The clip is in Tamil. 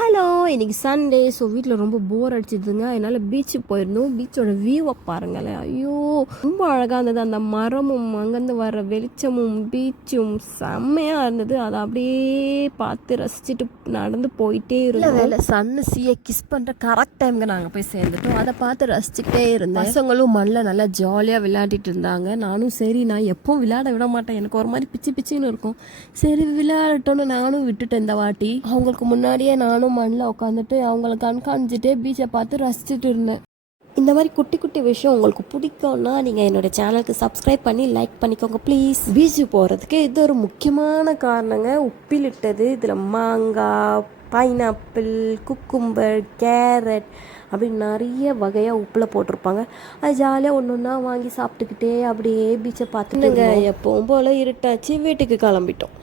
ஹலோ, இன்னைக்கு சண்டே. ஸோ வீட்டில் ரொம்ப போர் அடிச்சிதுங்க. அதனால் பீச்சுக்கு போயிருந்தோம். பீச்சோட வியூவை பாருங்களேன். ஐயோ, ரொம்ப அழகாக இருந்தது. அந்த மரமும் அங்கேருந்து வர வெளிச்சமும் பீச்சும் செம்மையாக இருந்தது. அதை அப்படியே பார்த்து ரசிச்சுட்டு நடந்து போயிட்டே இருந்தோம். வேலை சன்னு சீயை கிஸ் பண்ணுற கரெக்ட் டைமுக்கு நாங்கள் போய் சேர்ந்துட்டோம். அதை பார்த்து ரசிச்சுக்கிட்டே இருந்தேன். பசங்களும் மண்ணில் நல்லா ஜாலியாக விளையாடிட்டு இருந்தாங்க. நானும் சரி, நான் எப்பவும் விளையாட விட மாட்டேன், எனக்கு ஒரு மாதிரி பிச்சு பிச்சுன்னு இருக்கும். சரி விளையாடட்டோன்னு நானும் விட்டுட்டேன் இந்த வாட்டி. அவங்களுக்கு முன்னாடியே நானும் மண்ணில் உட்காந்துட்டு அவங்கள கண்காணிச்சிட்டே பீச்சை பார்த்து ரசிச்சுட்டு இருந்தேன். இந்த மாதிரி குட்டி குட்டி விஷயம் உங்களுக்கு பிடிக்கும்னா நீங்கள் என்னோடய சேனலுக்கு சப்ஸ்கிரைப் பண்ணி லைக் பண்ணிக்கோங்க ப்ளீஸ். பீச்சு போகிறதுக்கு இது ஒரு முக்கியமான காரணங்க. உப்பிலிட்டது, இதில் மாங்காய், பைனாப்பிள், குக்கும்பர், கேரட் அப்படின்னு நிறைய வகையாக உப்பில் போட்டிருப்பாங்க. அது ஜாலியாக ஒன்று ஒன்றா வாங்கி சாப்பிட்டுக்கிட்டே அப்படியே பீச்சை பார்த்துட்டுங்க. எப்பவும் போல் இருட்டாச்சு, வீட்டுக்கு கிளம்பிட்டோம்.